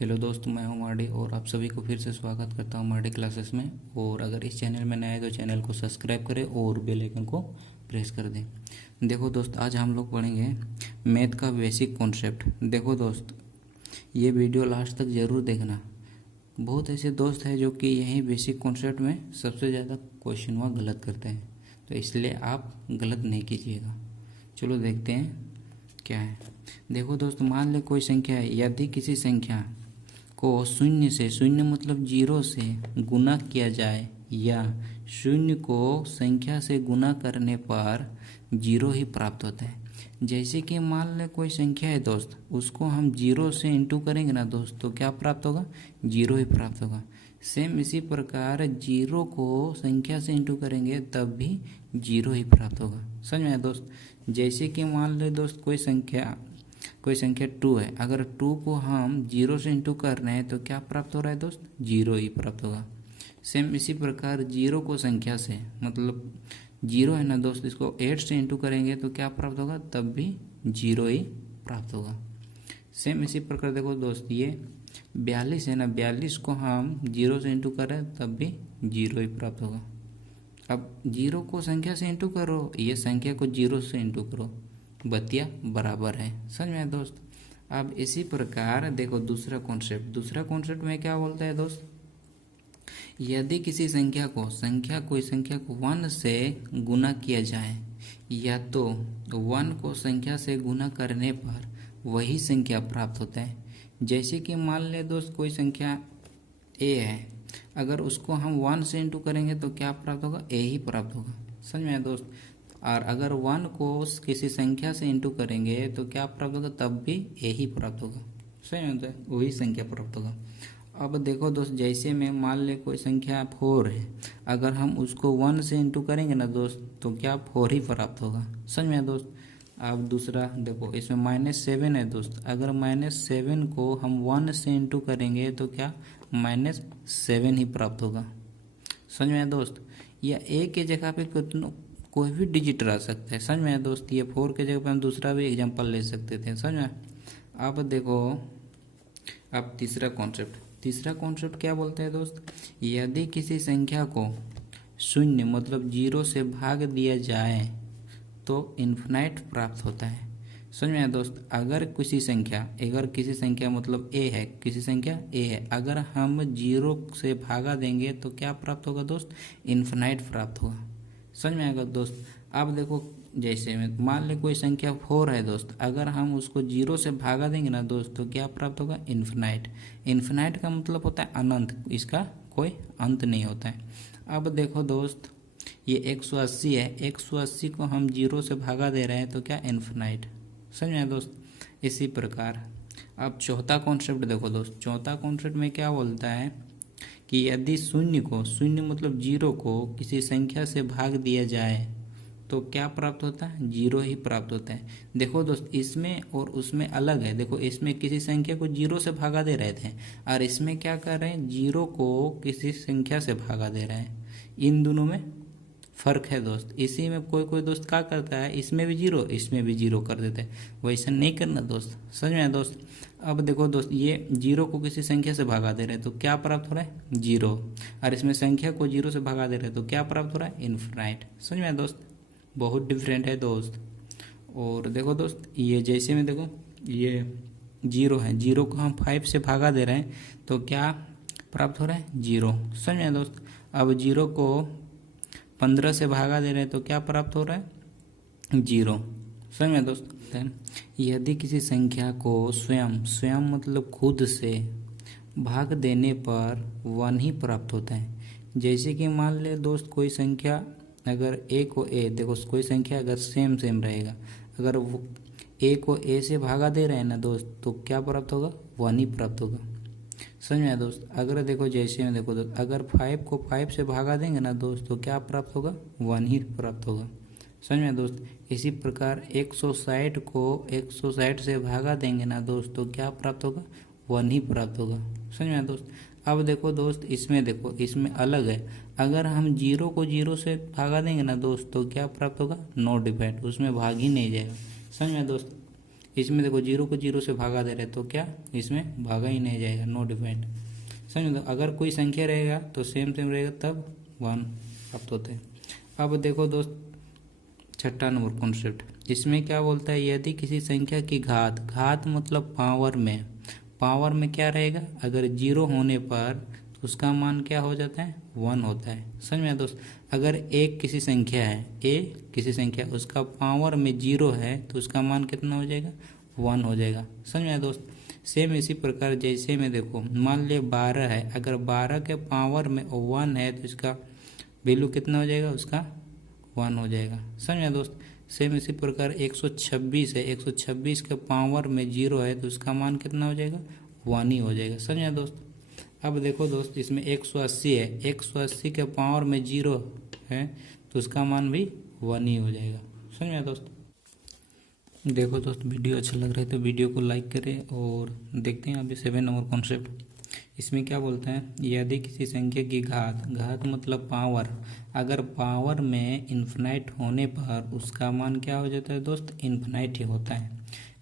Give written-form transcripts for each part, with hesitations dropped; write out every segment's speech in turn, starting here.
Hello दोस्त, मैं हूं मार्डी और आप सभी को फिर से स्वागत करता हूं मार्डी क्लासेस में। और अगर इस चैनल में नए हैं तो चैनल को सब्सक्राइब करें और बेल आइकन को प्रेस कर दें। देखो दोस्त, आज हम लोग पढ़ेंगे मैथ का बेसिक कॉन्सेप्ट। देखो दोस्त, ये वीडियो लास्ट तक ज़रूर देखना। बहुत ऐसे दोस्त हैं जो कि यही बेसिक कॉन्सेप्ट में सबसे ज़्यादा क्वेश्चन वहाँ गलत करते हैं, तो इसलिए आप गलत नहीं कीजिएगा। चलो देखते हैं क्या है। देखो दोस्त, मान ले कोई संख्या है, यदि किसी संख्या को शून्य से, शून्य मतलब जीरो से गुना किया जाए या शून्य को संख्या से गुना करने पर जीरो ही प्राप्त होता है। जैसे कि मान ले कोई संख्या है दोस्त, उसको हम जीरो से इंटू करेंगे ना दोस्त, तो क्या प्राप्त होगा? जीरो ही प्राप्त होगा। सेम इसी प्रकार जीरो को संख्या से इंटू करेंगे तब भी जीरो ही प्राप्त होगा। समझ में आया दोस्त? जैसे कि मान ले दोस्त, कोई संख्या 2 है, अगर 2 को हम जीरो से इंटू कर रहे हैं तो क्या प्राप्त हो रहा है दोस्त? जीरो ही प्राप्त होगा। सेम इसी प्रकार जीरो को संख्या से, मतलब जीरो है ना दोस्त, इसको 8 से इंटू करेंगे तो क्या प्राप्त होगा? तब भी जीरो ही प्राप्त होगा। सेम इसी प्रकार देखो दोस्त, ये 42 है ना, 42 को हम जीरो से इंटू करें तब भी जीरो ही प्राप्त होगा। अब जीरो को संख्या से इंटू करो, ये संख्या को जीरो से इंटू करो, बतिया बराबर है। समझ में आया दोस्त? अब इसी प्रकार देखो दूसरा कॉन्सेप्ट में क्या बोलता है दोस्त, यदि किसी कोई संख्या को 1 से गुना किया जाए या तो 1 को संख्या से गुना करने पर वही संख्या प्राप्त होता है। जैसे कि मान ले दोस्त, कोई संख्या ए है, अगर उसको हम 1 से इंटू करेंगे तो क्या प्राप्त होगा? ए ही प्राप्त होगा। समझ में आया दोस्त? और अगर 1 को किसी संख्या से इंटू करेंगे तो क्या प्राप्त होगा? तब भी ए ही प्राप्त होगा। सही होता है, वही संख्या प्राप्त होगा। अब देखो दोस्त, जैसे में मान ले कोई संख्या 4 है, अगर हम उसको 1 से इंटू करेंगे ना दोस्त तो क्या 4 ही प्राप्त होगा। समझ में आया दोस्त? अब दूसरा देखो, इसमें -7 है दोस्त, अगर -7 को हम 1 से इंटू करेंगे तो क्या -7 ही प्राप्त होगा। समझ में आया दोस्त? या ए के जगह पे कोई भी डिजिट रह सकता है। समझ में आया दोस्त? ये 4 के जगह पे हम दूसरा भी एग्जांपल ले सकते थे। समझ में? अब देखो, अब तीसरा कॉन्सेप्ट क्या बोलते हैं दोस्त, यदि किसी संख्या को शून्य मतलब जीरो से भाग दिया जाए तो इन्फिनाइट प्राप्त होता है। समझ में आया दोस्त? अगर किसी संख्या मतलब ए है, किसी संख्या ए है, अगर हम जीरो से भागा देंगे तो क्या प्राप्त होगा दोस्त? इन्फिनाइट प्राप्त होगा। समझ में आएगा दोस्त? अब देखो, जैसे में मान ले कोई संख्या 4 है दोस्त, अगर हम उसको जीरो से भागा देंगे ना दोस्त तो क्या प्राप्त होगा? इन्फिनाइट का मतलब होता है अनंत, इसका कोई अंत नहीं होता है। अब देखो दोस्त, ये 180 है, 180 को हम जीरो से भागा दे रहे हैं तो क्या? इन्फिनाइट। समझ में आया दोस्त? इसी प्रकार अब चौथा कॉन्सेप्ट देखो दोस्त, चौथा कॉन्सेप्ट में क्या बोलता है कि यदि शून्य मतलब जीरो को किसी संख्या से भाग दिया जाए तो क्या प्राप्त होता है? जीरो ही प्राप्त होता है। देखो दोस्त, इसमें और उसमें अलग है। देखो, इसमें किसी संख्या को जीरो से भागा दे रहे थे और इसमें क्या कर रहे हैं? जीरो को किसी संख्या से भागा दे रहे हैं। इन दोनों में फ़र्क है दोस्त। इसी में कोई दोस्त क्या करता है, इसमें भी जीरो इसमें भी जीरो कर देता है। वैसा नहीं करना दोस्त। समझ में आया दोस्त? अब देखो दोस्त, ये जीरो को किसी संख्या से भागा दे रहे हैं तो क्या प्राप्त हो रहा है? जीरो। और इसमें संख्या को जीरो से भागा दे रहे हैं तो क्या प्राप्त हो रहा है? इन्फिनाइट। समझ में आया दोस्त? बहुत डिफरेंट है दोस्त। और देखो दोस्त, ये जैसे में देखो, ये जीरो है, जीरो को हम 5 से भागा दे रहे हैं तो क्या प्राप्त हो रहा है? जीरो। समझ में आया दोस्त? अब जीरो को 15 से भागा दे रहे हैं तो क्या प्राप्त हो रहा है? जीरो। समझ में दोस्त? यदि किसी संख्या को स्वयं मतलब खुद से भाग देने पर 1 ही प्राप्त होता है। जैसे कि मान ले दोस्त, कोई संख्या अगर ए को ए, देखो कोई संख्या अगर सेम रहेगा, अगर वो ए को ए से भागा दे रहे हैं ना दोस्त तो क्या प्राप्त होगा? 1 ही प्राप्त होगा। समझ में आया दोस्त? अगर देखो, जैसे में देखो दोस्त, अगर 5 को 5 से भागा देंगे ना दोस्त तो क्या प्राप्त होगा? 1 ही प्राप्त होगा। समझ में आया दोस्त? इसी प्रकार 160 को 160 से भागा देंगे ना दोस्त तो क्या प्राप्त होगा? 1 ही प्राप्त होगा। समझ में आया दोस्त? अब देखो दोस्त, इसमें अलग है। अगर हम जीरो को जीरो से भागा देंगे ना दोस्त तो क्या प्राप्त होगा? नो डिफाइट, उसमें भाग ही नहीं जाएगा। समझ में दोस्त? इसमें देखो जीरो को जीरो से भागा दे रहे तो क्या इसमें भागा ही नहीं जाएगा, नो डिफरेंट। समझो, अगर कोई संख्या रहेगा तो सेम सेम रहेगा तब 1 प्राप्त होते हैं। अब देखो दोस्त छठा नंबर कॉन्सेप्ट, इसमें क्या बोलता है, यदि किसी संख्या की घात मतलब पावर में क्या रहेगा, अगर जीरो होने पर तो उसका मान क्या हो जाता है, 1 होता है। समझ में दोस्त, अगर एक किसी संख्या है, किसी संख्या उसका पावर में जीरो है तो उसका मान कितना हो जाएगा, 1 हो जाएगा। समझ में दोस्त, सेम इसी प्रकार जैसे में देखो मान लिया 12 है, अगर 12 के पावर में 1 है तो इसका वैल्यू कितना हो जाएगा, उसका 1 हो जाएगा। समझ में दोस्त, सेम इसी प्रकार 126 है, 126 के पावर में जीरो है तो उसका मान कितना हो जाएगा, 1 ही हो जाएगा। समझ में दोस्त, अब देखो दोस्त इसमें 180 है, 180 के पावर में जीरो है तो उसका मान भी 1 ही हो जाएगा। समझ में दोस्त, देखो दोस्त वीडियो अच्छा लग रहा है तो वीडियो को लाइक करें और देखते हैं अभी 7 नंबर कॉन्सेप्ट। इसमें क्या बोलते हैं, यदि किसी संख्या की घात मतलब पावर, अगर पावर में इन्फिनाइट होने पर उसका मान क्या हो जाता है दोस्त, इन्फिनाइट ही होता है।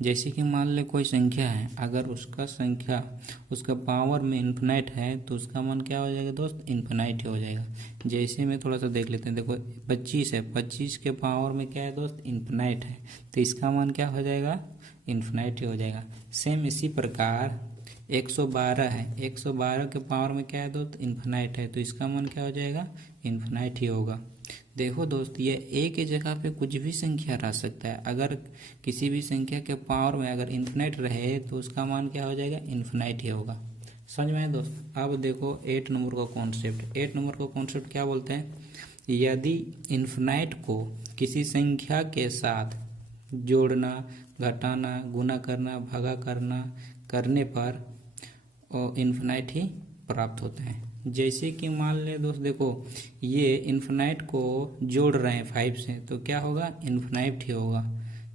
जैसे कि मान ले कोई संख्या है, अगर उसका पावर में इन्फिनाइट है तो उसका मान क्या हो जाएगा दोस्त, इन्फिनाइट ही हो जाएगा। जैसे में थोड़ा सा देख लेते हैं, देखो 25 है, 25 के पावर में क्या है दोस्त, इन्फिनाइट है तो इसका मान क्या हो जाएगा, इन्फिनाइट ही हो जाएगा। सेम इसी प्रकार 112 है, 112 के पावर में क्या है दोस्त, इन्फिनाइट है तो इसका मान क्या हो जाएगा, इन्फिनाइट ही होगा। देखो दोस्त ये एक ही जगह पे कुछ भी संख्या रह सकता है, अगर किसी भी संख्या के पावर में अगर इन्फिनाइट रहे तो उसका मान क्या हो जाएगा, इन्फिनाइट ही होगा। समझ में आया दोस्त। अब देखो 8 नंबर का कॉन्सेप्ट, 8 नंबर का कॉन्सेप्ट क्या बोलते हैं, यदि इन्फिनाइट को किसी संख्या के साथ जोड़ना, घटाना, गुना करना, भागा करने पर इन्फिनाइट ही प्राप्त होता है। जैसे कि मान ले दोस्त देखो ये इन्फिनाइट को जोड़ रहे हैं 5 से तो क्या होगा, इन्फिनाइट ही होगा।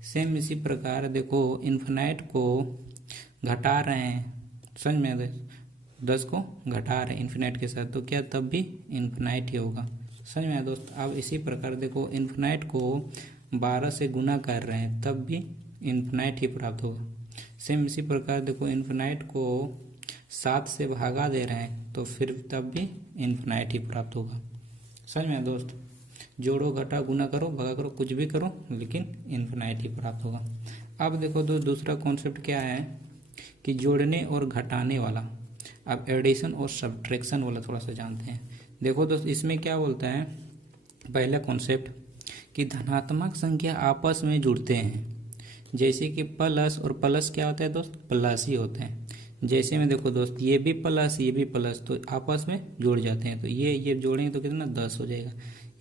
सेम इसी प्रकार देखो इन्फिनाइट को घटा रहे हैं, समझ में 10 को घटा रहे हैं इन्फिनाइट के साथ तो क्या तब भी इन्फिनाइट ही होगा। समझ में दोस्त। अब इसी प्रकार देखो इन्फिनाइट को 12 से गुना कर रहे हैं तब भी इन्फिनाइट ही प्राप्त होगा। सेम इसी प्रकार देखो इन्फिनाइट को 7 से भागा दे रहे हैं तो फिर तब भी इन्फिनाइट ही प्राप्त होगा। समझ में दोस्त, जोड़ो घटा गुना करो भागा करो कुछ भी करो लेकिन इन्फिनाइट ही प्राप्त होगा। अब देखो दूसरा कॉन्सेप्ट क्या है कि जोड़ने और घटाने वाला। अब एडिशन और सब्ट्रैक्शन वाला थोड़ा सा जानते हैं। देखो दोस्त इसमें क्या बोलता है, पहला कॉन्सेप्ट कि धनात्मक संख्या आपस में जुड़ते हैं, जैसे कि प्लस और प्लस क्या होता है दोस्त, प्लस ही होते हैं। जैसे में देखो दोस्त ये भी प्लस ये भी प्लस तो आपस में जुड़ जाते हैं तो ये जोड़ेंगे तो कितना 10 हो जाएगा।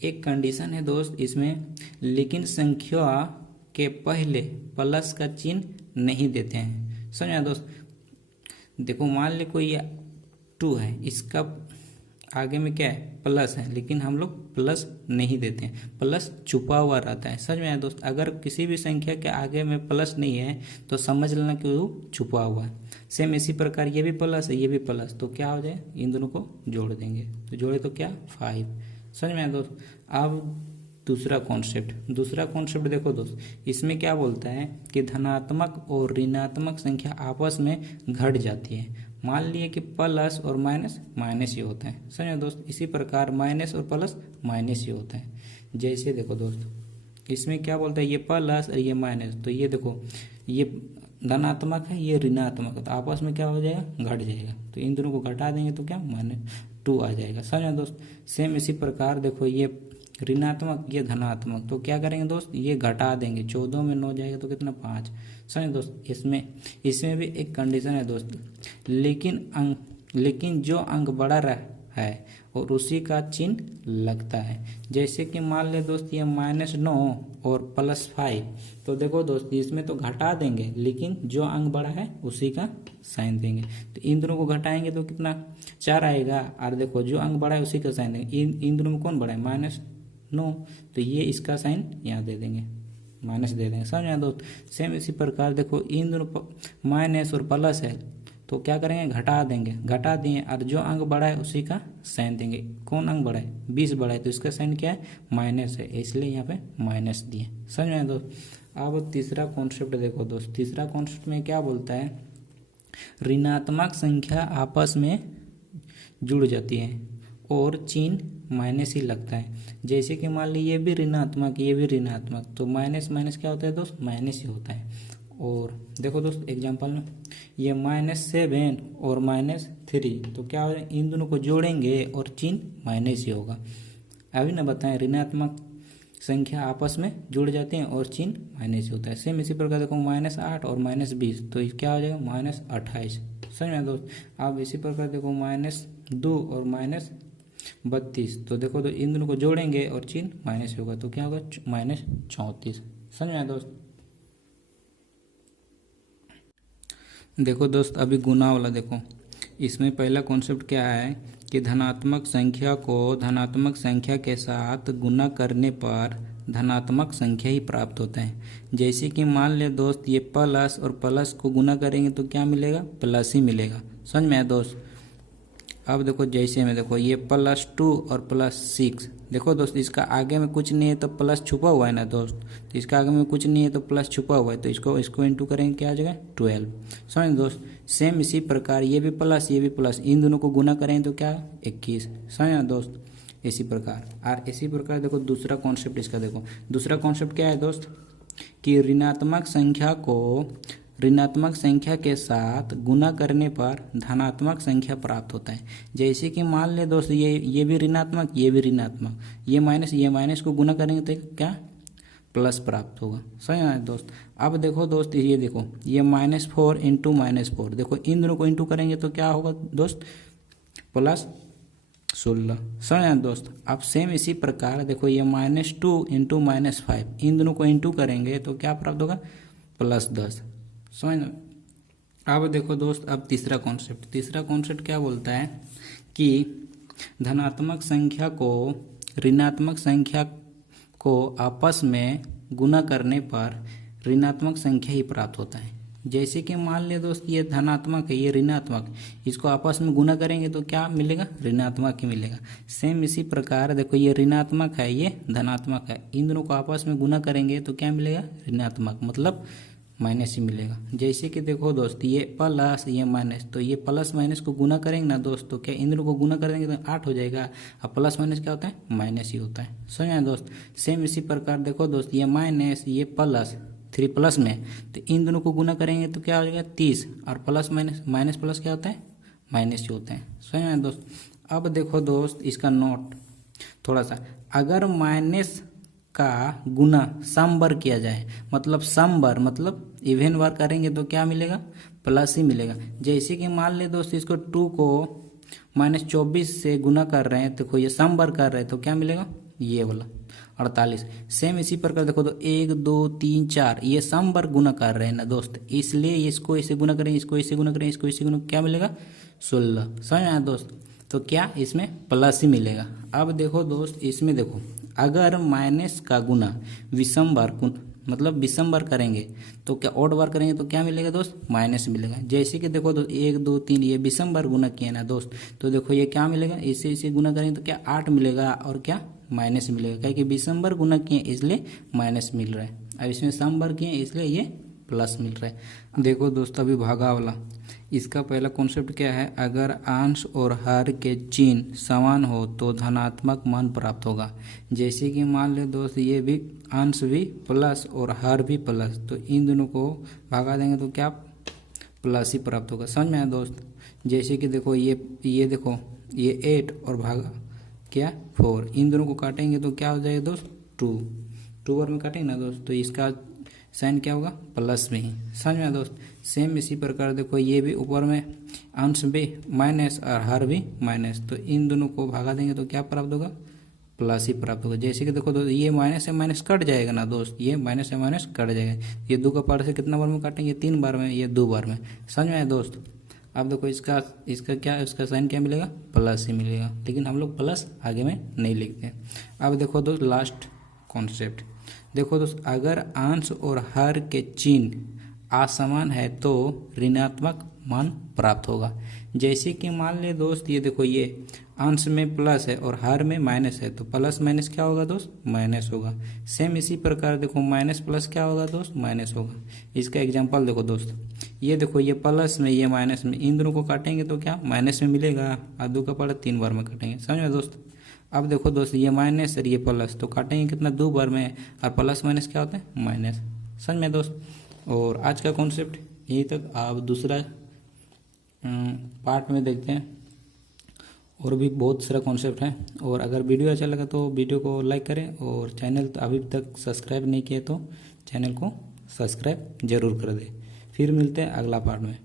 एक कंडीशन है दोस्त इसमें, लेकिन संख्या के पहले प्लस का चिन्ह नहीं देते हैं। समझा दोस्त, देखो मान ले कोई 2 है, इसका आगे में क्या है प्लस है लेकिन हम लोग प्लस नहीं देते हैं, प्लस छुपा हुआ रहता है। समझ में आया दोस्त, अगर किसी भी संख्या के आगे में प्लस नहीं है तो समझ लेना कि वो छुपा हुआ है। सेम इसी प्रकार ये भी प्लस है ये भी प्लस तो क्या हो जाए, इन दोनों को जोड़ देंगे तो जोड़े तो क्या 5। समझ में आया दोस्त। अब दूसरा कॉन्सेप्ट देखो दोस्त, इसमें क्या बोलता है कि धनात्मक और ऋणात्मक संख्या आपस में घट जाती है। मान लिए कि प्लस और माइनस ही होता है। समझो दोस्त, इसी प्रकार माइनस और प्लस माइनस ही होता है। जैसे देखो दोस्त इसमें क्या बोलता है, ये प्लस और ये माइनस तो ये देखो ये धनात्मक है ये ऋणात्मक है तो आपस में क्या हो जाएगा, घट जाएगा तो इन दोनों को घटा देंगे तो क्या -2 आ जाएगा। समझो दोस्त। सेम इसी प्रकार देखो ये ऋणात्मक ये धनात्मक तो क्या करेंगे दोस्त, ये घटा देंगे, 14 में 9 जाएगा तो कितना 5। समझे दोस्त। इसमें भी एक कंडीशन है दोस्त, लेकिन जो अंक बड़ा रहा है और उसी का चिन्ह लगता है। जैसे कि मान ले दोस्त ये -9 और +5 तो देखो दोस्त इसमें तो घटा देंगे लेकिन जो अंक बड़ा है उसी का साइन देंगे तो इन दोनों को घटाएंगे तो कितना 4 आएगा। और देखो जो अंक बड़ा है उसी का साइन देंगे, इन दोनों में कौन बड़ा है -9 तो ये इसका साइन यहाँ दे देंगे, माइनस दे देंगे। समझ में दोस्त। सेम इसी प्रकार देखो इन दोनों माइनस और प्लस है तो क्या करेंगे, घटा देंगे, घटा दिए और जो अंक बढ़ा है उसी का साइन देंगे। कौन अंक बढ़ा है, 20 बढ़ा है, तो इसका साइन क्या है, माइनस है, इसलिए यहाँ पे माइनस दिए। समझ में दोस्त। अब तीसरा कॉन्सेप्ट देखो दोस्त, तीसरा कॉन्सेप्ट में क्या बोलता है, ऋणात्मक संख्या आपस में जुड़ जाती है और चिन्ह माइनस ही लगता है। जैसे कि मान ली ये भी ऋणात्मक, ये भी ऋणात्मक, तो माइनस माइनस क्या होता है दोस्त, माइनस ही होता है। और देखो दोस्त एग्जांपल में ये -7 और -3, तो क्या हो, इन दोनों को जोड़ेंगे और चिन्ह माइनस ही होगा। अभी ना बताएं, ऋणात्मक संख्या आपस में जुड़ जाते हैं और चिन्ह माइनस ही होता है। सेम इसी प्रकार देखो -8 और -20, तो ये क्या हो जाएगा, -28। समझ में दोस्त। अब इसी प्रकार देखो -2 और -32, तो देखो तो इन दोनों को जोड़ेंगे और चिन्ह माइनस ही होगा, तो क्या होगा, -34। समझ में दोस्त। देखो दोस्त अभी गुना वाला देखो, इसमें पहला कॉन्सेप्ट क्या है कि धनात्मक संख्या को धनात्मक संख्या के साथ गुना करने पर धनात्मक संख्या ही प्राप्त होता है। जैसे कि मान ले दोस्त ये प्लस और प्लस को गुना करेंगे तो क्या मिलेगा, प्लस ही मिलेगा। समझ में आया दोस्त। अब देखो जैसे में देखो ये +2 और +6, देखो दोस्त इसका आगे में कुछ नहीं है तो प्लस छुपा हुआ है ना दोस्त, तो इसका आगे में कुछ नहीं है तो प्लस छुपा हुआ है, तो इसको इंटू करेंगे क्या आ जाएगा, 12। समझ दोस्त। सेम इसी प्रकार ये भी प्लस ये भी प्लस, इन दोनों को गुना करेंगे तो क्या, 21। समझ ना दोस्त। इसी प्रकार और इसी प्रकार देखो दूसरा कॉन्सेप्ट इसका देखो, दूसरा कॉन्सेप्ट क्या है दोस्त कि ऋणात्मक संख्या को ऋणात्मक संख्या के साथ गुना करने पर धनात्मक संख्या प्राप्त होता है। जैसे कि मान ले दोस्त ये भी ऋणात्मक ये भी ऋणात्मक, ये माइनस को गुना करेंगे तो क्या, प्लस प्राप्त होगा। सही है दोस्त। अब देखो दोस्त ये देखो ये -4 इंटू -4, देखो इन दोनों को इंटू करेंगे तो क्या होगा दोस्त, +16। समझ आए दोस्त। अब सेम इसी प्रकार देखो ये -2 इंटू -5, इन दोनों को इंटू करेंगे तो क्या प्राप्त होगा, +10। समझ। अब देखो दोस्त अब तीसरा कॉन्सेप्ट क्या बोलता है कि धनात्मक संख्या को ऋणात्मक संख्या को आपस में गुना करने पर ऋणात्मक संख्या ही प्राप्त होता है। जैसे कि मान ले दोस्त ये धनात्मक है ये ऋणात्मक, इसको आपस में गुना करेंगे तो क्या मिलेगा, ऋणात्मक ही मिलेगा। सेम इसी प्रकार देखो ये ऋणात्मक है ये धनात्मक है, इन दोनों को आपस में गुना करेंगे तो क्या मिलेगा, ऋणात्मक, मतलब माइनस ही मिलेगा। जैसे कि देखो दोस्त ये प्लस ये माइनस, तो ये प्लस माइनस को गुना करेंगे ना दोस्त, तो क्या इन दोनों को गुना कर देंगे तो 8 हो जाएगा। अब प्लस माइनस क्या होता है, माइनस ही होता है। समझ आए दोस्त। सेम इसी प्रकार देखो दोस्त ये माइनस ये प्लस 3 प्लस में, तो इन दोनों को गुना करेंगे तो क्या हो जाएगा 30, और प्लस माइनस प्लस क्या होता है, माइनस ही होता है। समझ आए दोस्त। अब देखो दोस्त इसका नोट थोड़ा सा, अगर माइनस का गुना सम बार किया जाए, मतलब सम बार मतलब इवन बार करेंगे तो क्या मिलेगा, प्लस ही मिलेगा। जैसे कि मान ले दोस्त इसको 2 को -24 से गुना कर रहे हैं, देखो ये सम बार कर रहे हैं तो क्या मिलेगा, ये वाला 48। सेम इसी प्रकार देखो तो 1 2 3 4 ये सम बार गुना कर रहे हैं ना दोस्त, इसलिए इसको इसे गुना करें, इसको इसे गुना करें, इसको इसे गुना, क्या मिलेगा 16। समझ आया दोस्त। तो क्या इसमें प्लस ही मिलेगा। अब देखो दोस्त इसमें देखो अगर माइनस का गुना विषम बार मतलब विषम बार करेंगे तो क्या ऑड बार करेंगे तो क्या मिलेगा दोस्त, माइनस मिलेगा। जैसे कि देखो दोस्त 1 2 3 ये विषम बार गुना किया ना दोस्त, तो देखो ये क्या मिलेगा, इसे गुना करेंगे तो क्या 8 मिलेगा और क्या माइनस मिलेगा, क्या कि विषम बार गुना किए इसलिए माइनस मिल रहा है। अब इसमें सम बार किए इसलिए ये प्लस मिल रहा है। देखो दोस्त अभी भागा वाला, इसका पहला कॉन्सेप्ट क्या है, अगर अंश और हर के चिन्ह समान हो तो धनात्मक मान प्राप्त होगा। जैसे कि मान ले दोस्त ये भी अंश भी प्लस और हर भी प्लस, तो इन दोनों को भागा देंगे तो क्या प्लस ही प्राप्त होगा। समझ में आया दोस्त। जैसे कि देखो ये देखो ये 8 और भागा क्या 4, इन दोनों को काटेंगे तो क्या हो जाएगा दोस्त 2 बार में काटेंगे ना दोस्त, तो इसका साइन क्या होगा, प्लस में ही। समझ में दोस्त। सेम इसी प्रकार देखो ये भी ऊपर में अंश भी माइनस और हर भी माइनस, तो इन दोनों को भागा देंगे तो क्या प्राप्त होगा, प्लस ही प्राप्त होगा। जैसे कि देखो दोस्त ये माइनस से माइनस कट जाएगा ना दोस्त, ये माइनस से माइनस कट जाएगा। ये 2 का पावर से कितना बार में काटेंगे, 3 बार में, ये 2 बार में। समझ में आया दोस्त। अब देखो इसका साइन क्या मिलेगा, प्लस ही मिलेगा, लेकिन हम लोग प्लस आगे में नहीं लिखते। अब देखो दोस्त लास्ट कॉन्सेप्ट देखो दोस्त, अगर अंश और हर के चिन्ह असमान है तो ऋणात्मक मान प्राप्त होगा। जैसे कि मान ले दोस्त, ये देखो ये अंश में प्लस है और हर में माइनस है, तो प्लस माइनस क्या होगा दोस्त, माइनस होगा। सेम इसी प्रकार देखो माइनस प्लस क्या होगा दोस्त, माइनस होगा। इसका एग्जांपल देखो दोस्त, ये देखो ये प्लस में ये माइनस में, इन दोनों को काटेंगे तो क्या माइनस में मिलेगा, और 2 का पावर 3 बार में काटेंगे, समझ में दोस्त। अब देखो दोस्त ये माइनस और ये प्लस, तो काटेंगे कितना 2 बार में, और प्लस माइनस क्या होता है, माइनस, समझ में दोस्त। और आज का कॉन्सेप्ट यहीं तक। आप दूसरा पार्ट में देखते हैं, और भी बहुत सारा कॉन्सेप्ट है। और अगर वीडियो अच्छा लगा तो वीडियो को लाइक करें, और चैनल तो अभी तक सब्सक्राइब नहीं किए तो चैनल को सब्सक्राइब जरूर कर दें। फिर मिलते हैं अगला पार्ट में।